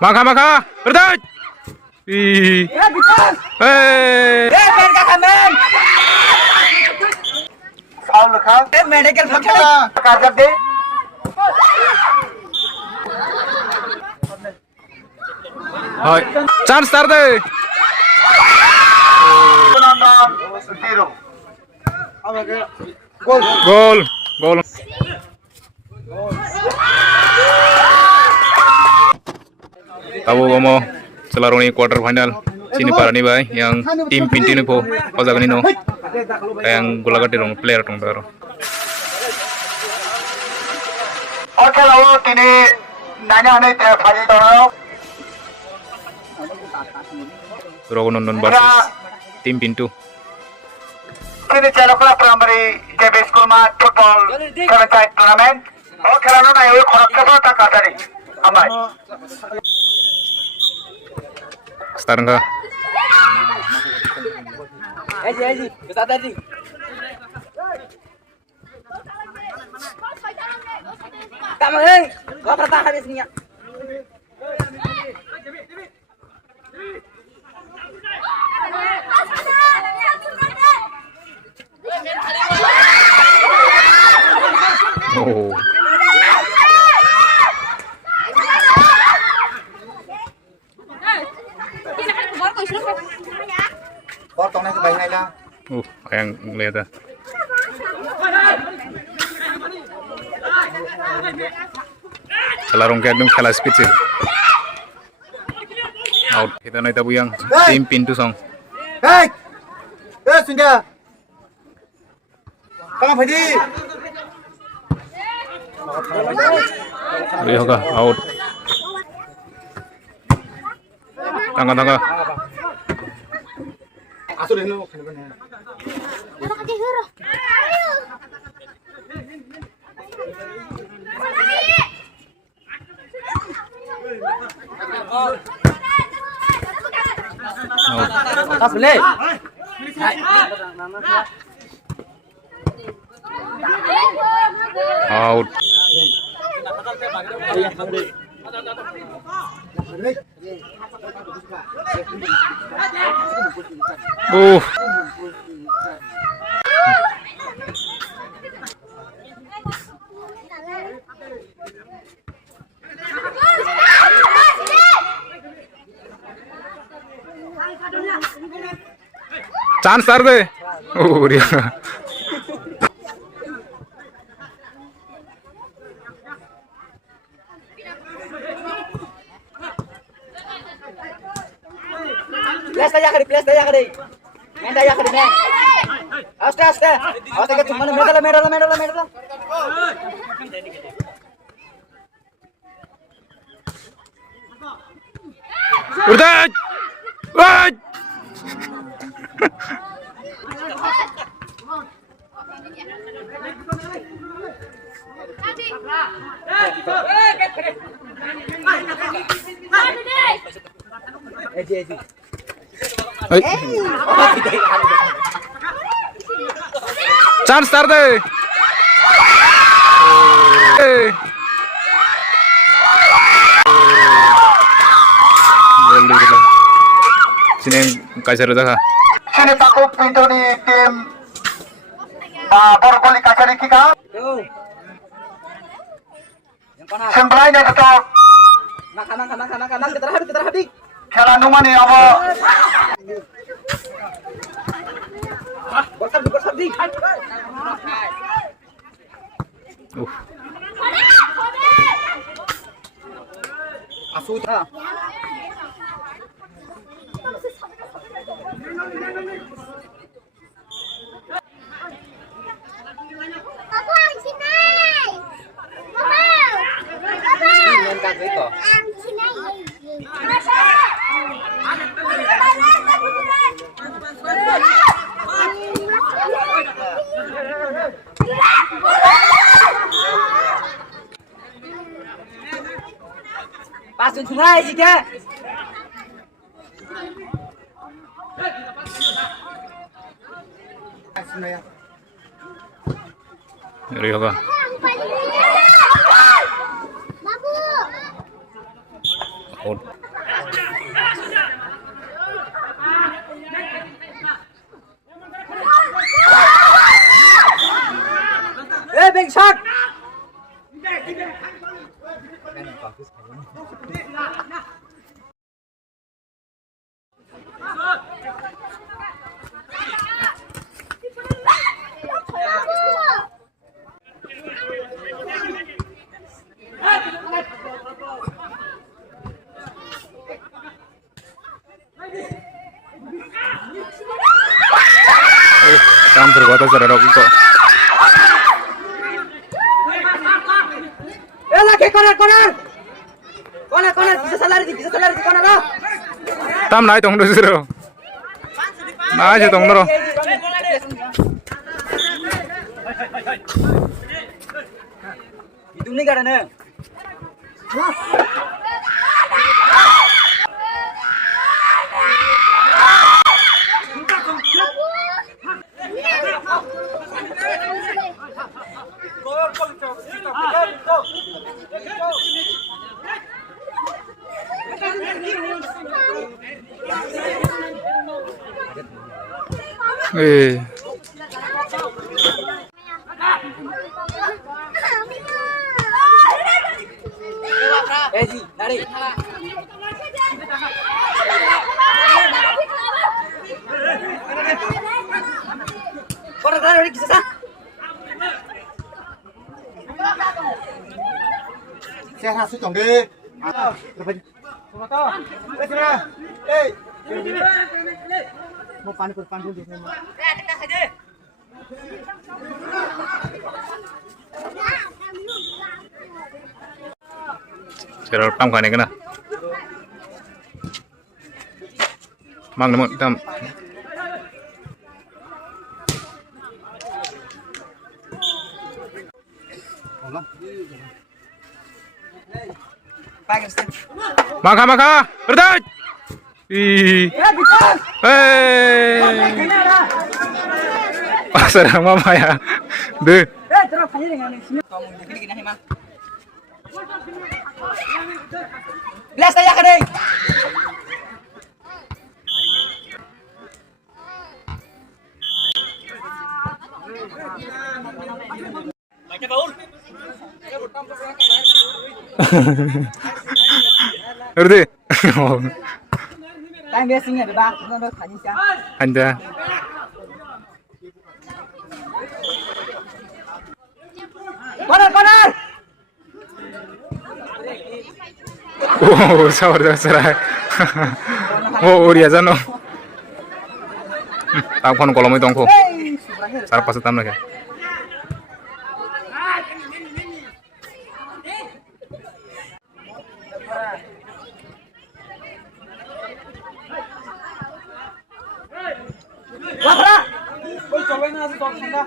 Maka, berdaj. Ih. Hei. men ka men. Sound lekha. Medical function. Kajab de. Hai. Chance tar de. Zero. Gol. Tahu kamu selaruni quarter final sini para nih bay yang tim pinti nih po ojagan ini no yang gulagat dirong player tong daro Oke lalu kini nanya nih final dong. rogo non versus tim pintu Kini Jalakula Primary JB School ma football franchise tournament. Oh खेलानो ना ये खरक के साथ काटरी हमारे. sekarang ka जी बता जी Tama hen, gua kata habis niya. oh और तुमने के भाई नहीं ला. yang ngeliat ah selarung kayak dong kelas speed sih out kita naik tabu yang tim pintu song Hey, sudah. Kamu pergi. Yoga out tangga Asal ini mau kena. Apa boleh? out chance tar de dia Place daya kari. Men daya kari men. Aste. Awas ke cuma medal. Berdaj. Wah. Hey. Chance tar de. Sini kasar dah. Sini paku pintu di tim Borgoli Kacari Kika. Sembilan nya tetap. Makan kita habis. Kela numa nih apa? Gosap di. Asuta. Pasun sungai jika. Yoga. Out. Big shot. Tam berkata secara kok. Lagi corner. Bisa salah di corner lah. Tam naik tong dulu. Naik je tong dulu. Itu ni karena. Ji, lari. Corner lari kisah sah. Xe hạ xuống tổng đi. Mau panik dulu. Secara tam kan kena. Mang namun tam. Maka, berdaj. Pasar mama ya. Deh. Terus kaya dengan ini. Kamu gini mah. Blast aja kadang. Baca Paul. Berarti. Time wasting ya, Bang. Nonton kayaknya sih. Anda. Corner. Oh, sabar. Oh, dia sana. Tam kon kolom itu angko. Sar pas tam lagi. Wah, boy coba na si Tom Sanda.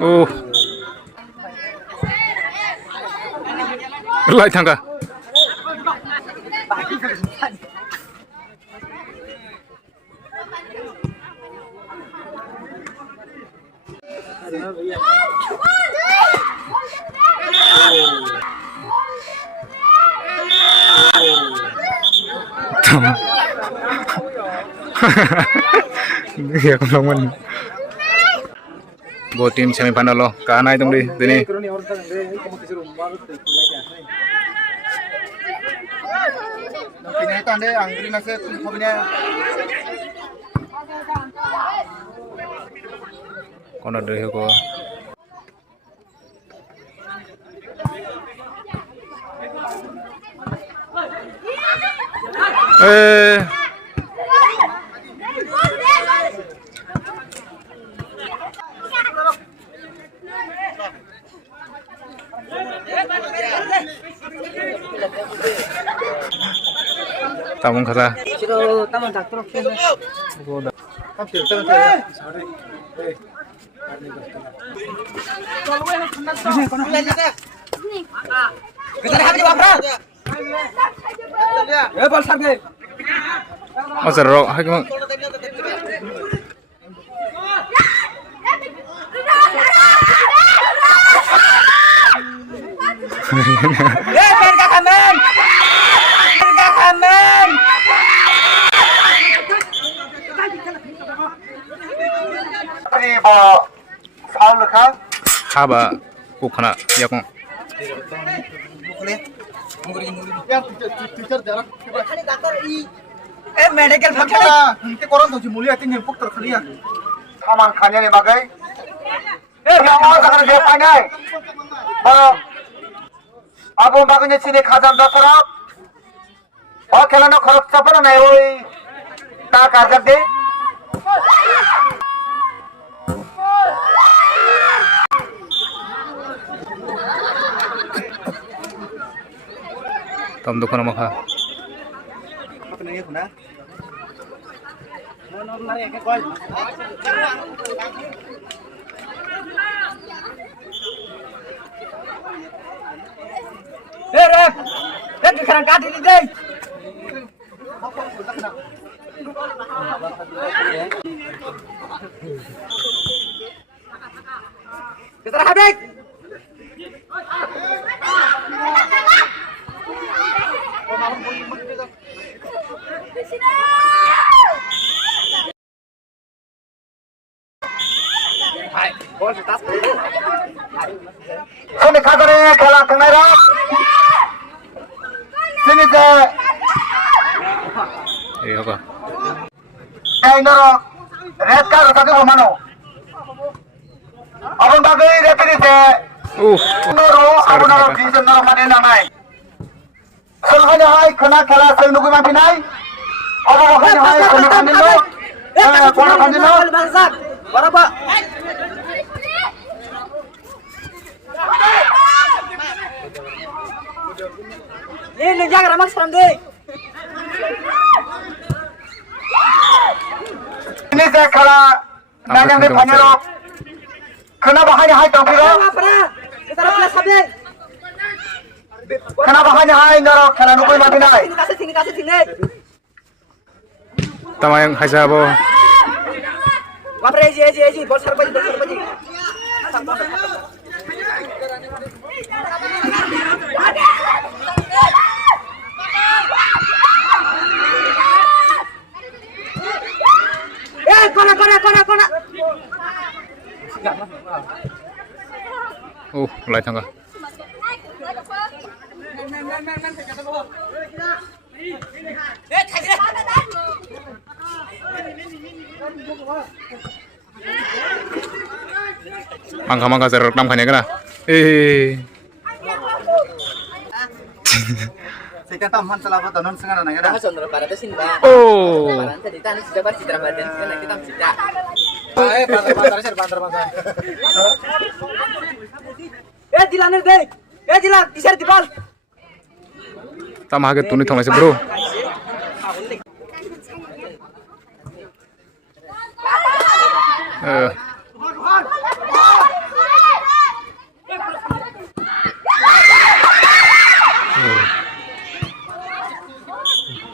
Oh. Lại thằng cả. Iya kelamaan. Buat tim semifinal lo, kana itu di sini. Pindah tanda angkri nasi kubnya. Kono deh ko. Tamong kata. Siro taman tak terus. Tampil. Kita lihat di bawah. Bal sarge. Masa ro hai kemang. Perga kamen. Perga kamen. Ini bawa soal lekang. Haba kukana yakong. Ya, teacher jarak. Medical function. Kita koran tuh mulia tinggi pok terkeliya. Saman khanya ni bagai. Yang mau jangan dia pandai. Baru abang bagainya sini khazan dasar. Oh kelana khorok siapa na oi tak ajak deh. Tam dukan makha. Apa nih kuna? Rep. Rep dikarang kadi ni deh. Kita habis. Hai, bos tas. Sini khazan ini khela tengah ram. Sini je. Apa? Ini red card tadi mana? Abang bagai referee je. Noro, abang noro season noro mana nangai. Selhanya hai kena khela sel nugui mati nai. Abang hanya hai kena kandil lo. Kena kandil lo. Bangsat. Berapa? Ini jangan ramak seram deh. Ini saya khela nanyang ni panjero. Kena bahaya hai tongkiro. Kita plus habis. Kena bahaya hai noro khela nugui mati nai. Sini kasih sini. Tamayang haja bo. Wapre eji bol sarbaji. Kona. Mulai tangga. Mangga serak nam khanya kana. Saya kata man salah apa tanon sengaja nanya dah. Sondro para tu sini ba. Oh. Para tadi tani sudah bar citra badan kan kita tidak. Bantar. Dilan deh. Dilan di-share di bal. Tama haget tuni thomai se bro.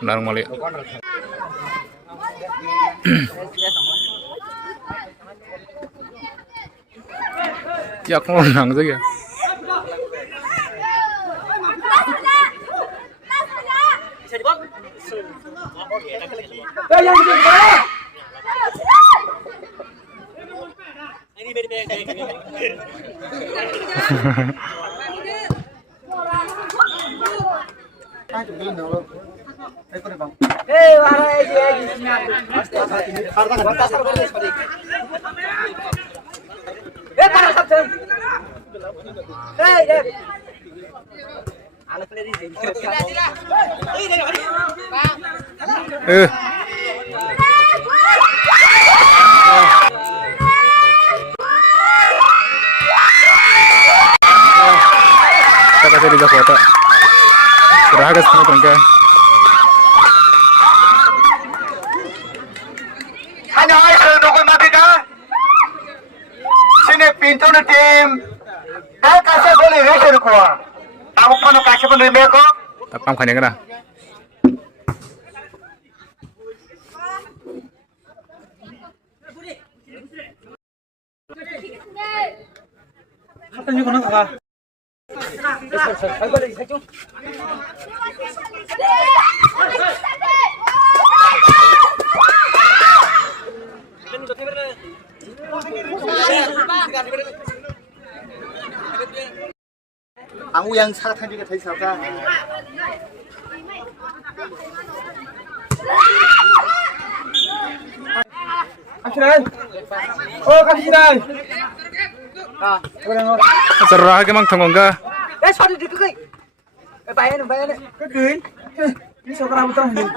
Narang mali. Ya kau nang saja. Yang ini mana? Wahai eji senyap. Pasar boleh sekali. Para sabtu. Alat lagi sih. Kita kasih dia foto. Seragas semua tengah. Hanya hai sel nugui mati dah. Sini pintu ni tim. Kasih boleh reser kuah. Tahu pun kasih pun remeh ko. Tapam khanya kana. Katanya kono kakak. Ang uyang sa thanji ka thai sa ka. Kapsinan. Oh, kapsinan. Ah, Sarah ke mang thangong ka. sorry dikit kay. Bayan. Kagin. Ini seorang betul nih.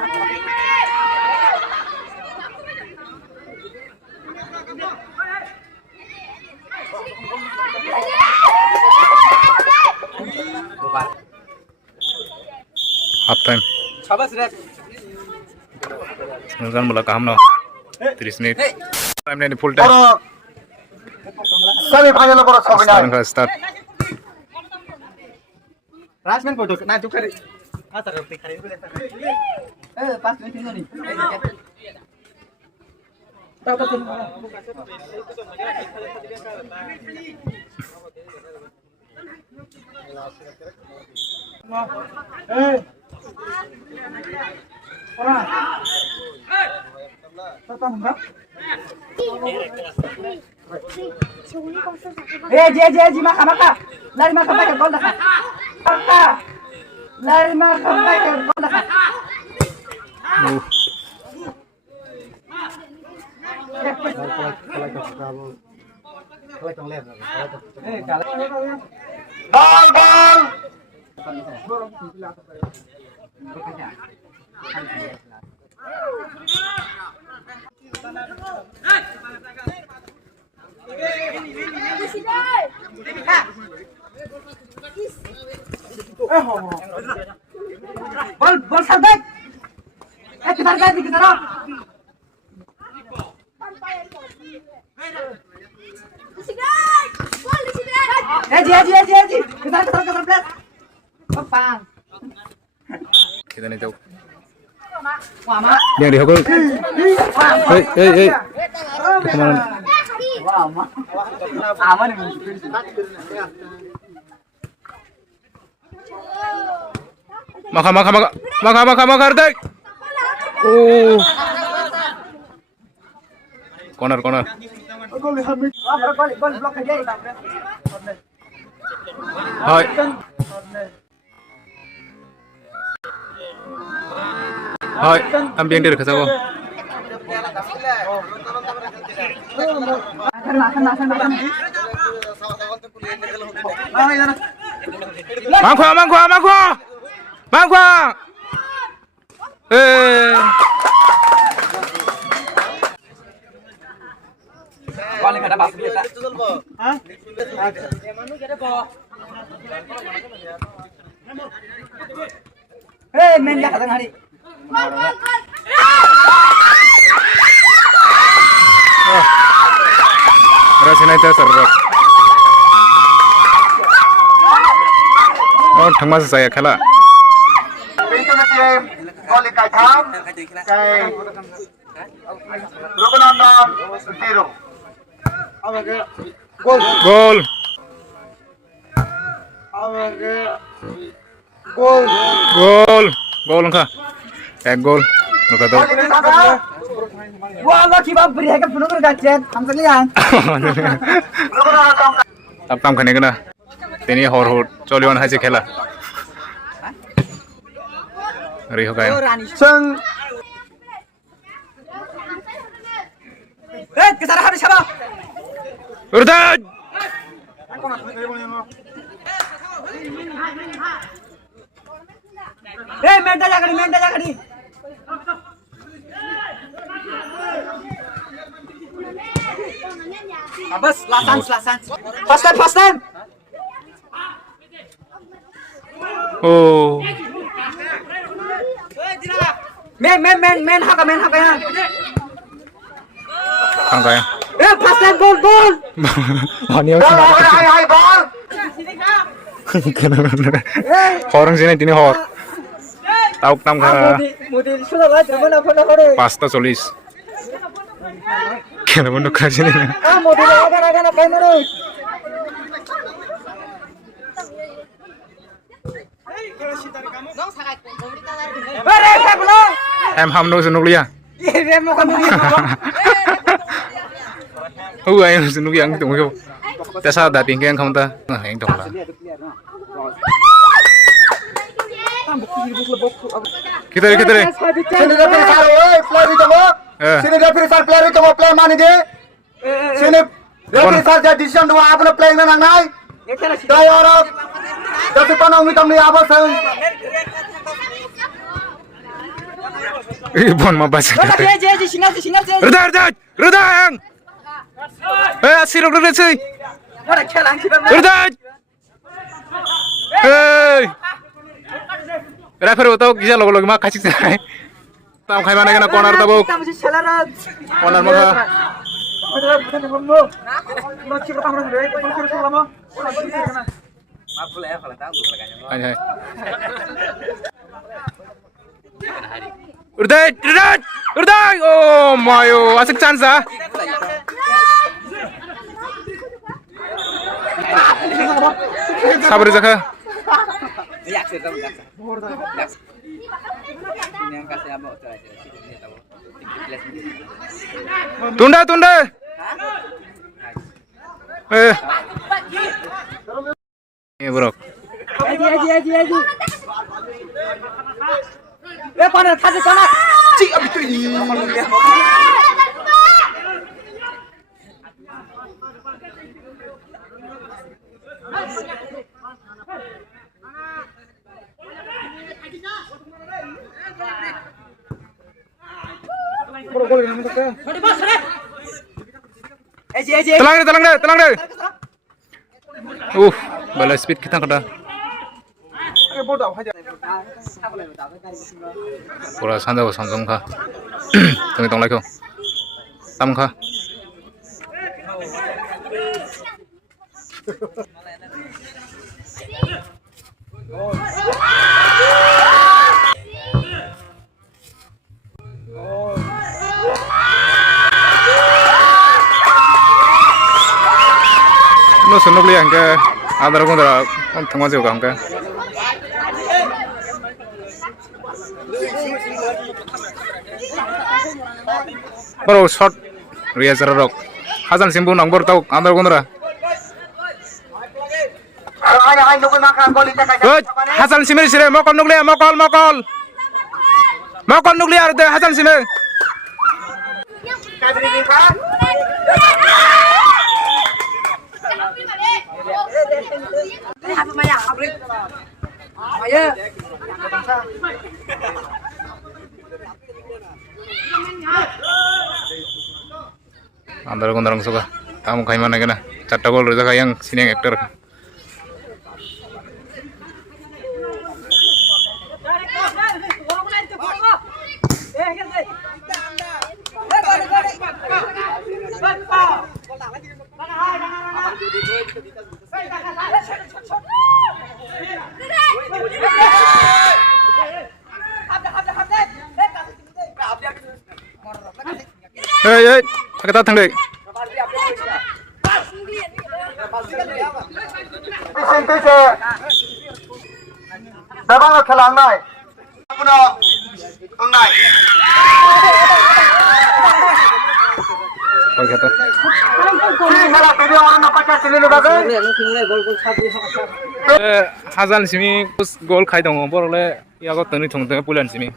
Half time. Sabas red. Sekarang mula kaham no. 30 menit. Time ni full time. Semi final पर छ Sekarang बिना ka start. Rasmen photo na tu kare. Ah sir, tik kare. Pas ni tinggal ni. Tahu. Orang. Tahu enggak? Ji maka. Lari maka pakai gol dah. Maka. Lari maka pakai gol dah. Ball ball Bol santai. Kita ganti kita roh. Ji. Kita belas. Pang. Kita ni tahu. Wah, mak. Yang dihukul. Hey. Kemana? Wah, mak. Aman ni. Maka Artek. Oh. Corner. Gol block aja. Hai. Hai, ambil dia ke sana. Makan. Mangkwa. Paling ada bas dia tak? Hah? Main dia kat tengah ni. Rasanya itu seru. Oh, thangmas saya khela. pintu tim Goli Kaitam kai Rukunandon 0 Gol. Gol ka. Gol. Nuka tu. Wah, Allah kibar beri hebat penuh bergajet. Hamzah liang. Tam khane kana. Teni hor choliwan hai je khela. Ri ho kai. Seng. Kesana habis siapa? Urdan. Main dah kali. Abas, last chance. First time. Oh. Main haka ya. Angka ya. First time goal. Mani hai ball Orang sini ini hor. Tahu tam ka. Mudi sudah lah, mana kore. Pasta solis. Kena benda kerja ni. Mudi agak apa mana? em ham no sunuk liya Ini mau kamu hu ai sunuk yang tung ko ta sao da ping keng không ta hành động là kita Sini referee sar oi player itu mo. Sini referee sar player itu mo player mani de. Sini referee sar ja decision dua apna player na nang nai. Dai orang tapi panau mi tamni apa sen. bon ma bas singal reda yang asirok reda sih reda referee tau kisa logo logo ma kasih sih tau khai mana kena corner tau corner maka hai Urday oh mayo asik chance ah sabar jaka tunda bro Aji. Corner, kasih corner. Cik, abis itu. Telang deh. Balas speed kita kada. Pura sanda ko samsung kha. Tungi tong lai ko. Tam kha. No sunuk liang ke adar ko dara tengwa jo kam ke. Bro shot Riaz Rarok Hasan Simbu nanggur tau andar gondra Ay nukul makan gol itu good Hasan Simir sire mokol nuklear mokol nuklear de Hasan Simir andar gondra suka kamu kai mana kena chatta gol reza yang sini yang actor hey pakai tatang deh Sinti Dabang lo khelang nai. Puno nai. pakai kata Khela video orang nak pakai sini bagai. Hasan Simi gol khai dong borole yago tani thongte pulan Simi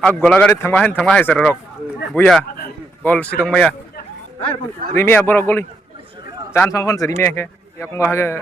ag golagari thangwa hai sarok buya gol sidong maya rimia boro goli chance phone rimia ke yakung ha ke